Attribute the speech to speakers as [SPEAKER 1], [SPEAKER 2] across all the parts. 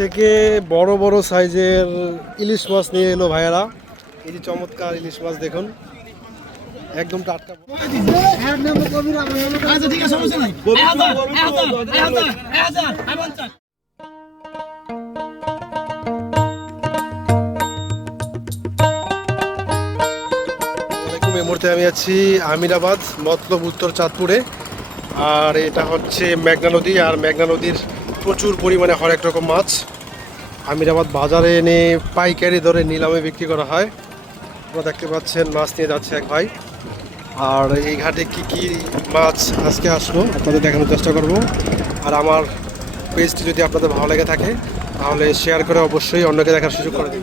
[SPEAKER 1] থেকে বড় বড় সাইজের ইলিশ মাছ নিয়ে এলো ভাইয়ারা। যে চমৎকার ইলিশ মাছ দেখুন। একদম টাটকা
[SPEAKER 2] আচ্ছা ঠিক আছে সমস্যা নাই।
[SPEAKER 1] এই মুহূর্তে আমি আছি আমিরাবাদ মতলব উত্তর চাঁদপুরে। আর এটা হচ্ছে মেঘনা নদী আর মেঘনা নদীর প্রচুর পরিমাণে হরেক রকম মাছ। আমিরাবাদ বাজারে এনে পাইকারি দরে নিলামে বিক্রি করা হয়। আপনারা দেখতে পাচ্ছেন মাছ নিয়ে যাচ্ছে এক ভাই। আর এই ঘাটে কি কি মাছ আজকে আসলো আপনাদের দেখানোর চেষ্টা করব। আর আমার পেজটি যদি আপনাদের ভালো লেগে থাকে, তাহলে শেয়ার করে অবশ্যই অন্যকে দেখার সুযোগ করে দিন।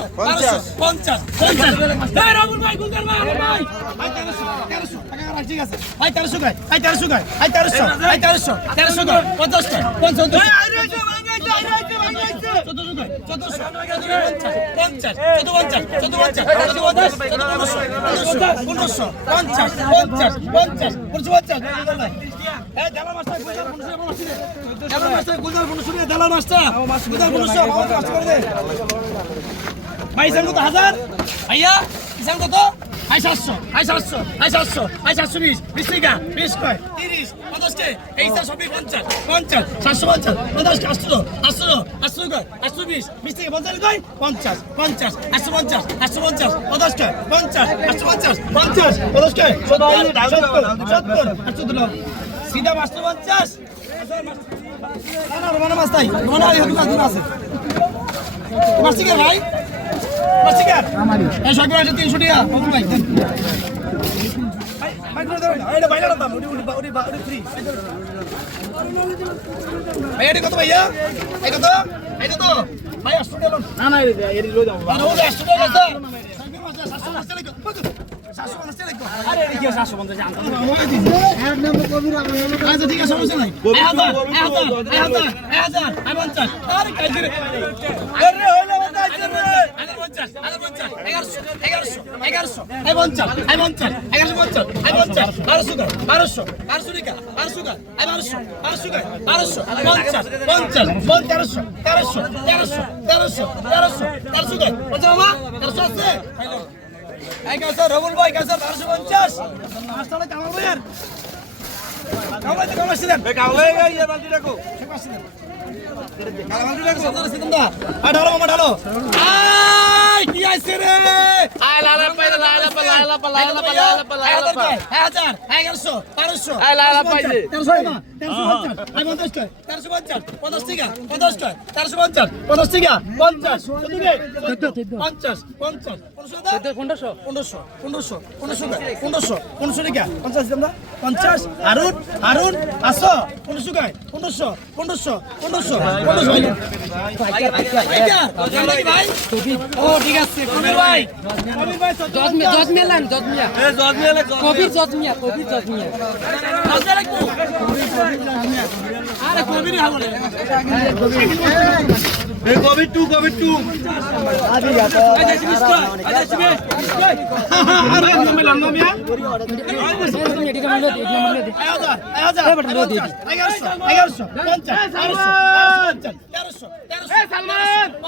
[SPEAKER 2] পঞ্চাশ। পঞ্চাশ। পঞ্চাশ। রাহুল ভাই গুলদার ভাই আমার ভাই। তেরোশো টাকা ঠিক আছে। ভাই তেরোশো গায় ভাই তেরোশো গায় ভাই তেরোশো ভাই তেরোশো তেরোশো গায় পঞ্চাশটা পঞ্চাশ দালার মাস্টার গুজার পনেরোশো করে দে। ভাই ইসান কত, হাজার? ভাইয়া ইসান কত? আই সাতশো আই সাতশো আই সাতশো আই সাতশো বিশ বিশ টাকা বিশ কয়? তিরিশ পঞ্চাশ কে এই চার সব পঞ্চাশ পঞ্চাশ, সাতশো পঞ্চাশ পঞ্চাশ কে আটশো আটশো আটশো কয়? আটশো বিশ বিশ থেকে পঞ্চাশ কয়? পঞ্চাশ পঞ্চাশ, আটশো পঞ্চাশ আটশো পঞ্চাশ পঞ্চাশ কয়? পঞ্চাশ, আটশো পঞ্চাশ পঞ্চাশ পঞ্চাশ কয়? সত্তর সত্তর সত্তর ভাই? তিনশো টাকা ভাই এটা কত ভাইয়া? এটা তো এটা তো। ভাই আসতে না না এটা এটা লই যাও না না আসতে না তেরোশো তেরোশো তেরোশো তেরোশো তেরোশো তেরোশো তেরোশো আছে? রবুল ভাই কাছে বারোশো পঞ্চাশ পাঁচতলা কামাল ভাইয়ের কামাল কামাল ছিলেন কামাল বালতি রাখো আঠারো আঠারো কি আসছে রে হাজার এগারোশো বারোশো তেরোশো পঞ্চাশ। আরুন আরুন আসো। পনেরোশো গায় পনেরোশো। পনেরোশো। পনেরোশো। পনেরোশো। ও ঠিক আছে। কবির ভাই। কবির ভাই
[SPEAKER 3] জজমিয়া জজমিয়া লান জজমিয়া এ Jojmiya Kabir Jojmiya
[SPEAKER 2] Kabir
[SPEAKER 3] Jojmiya
[SPEAKER 2] COVID two COVID two এগারোশো এগারোশো পঞ্চাশ
[SPEAKER 3] তেরোশো তেরোশো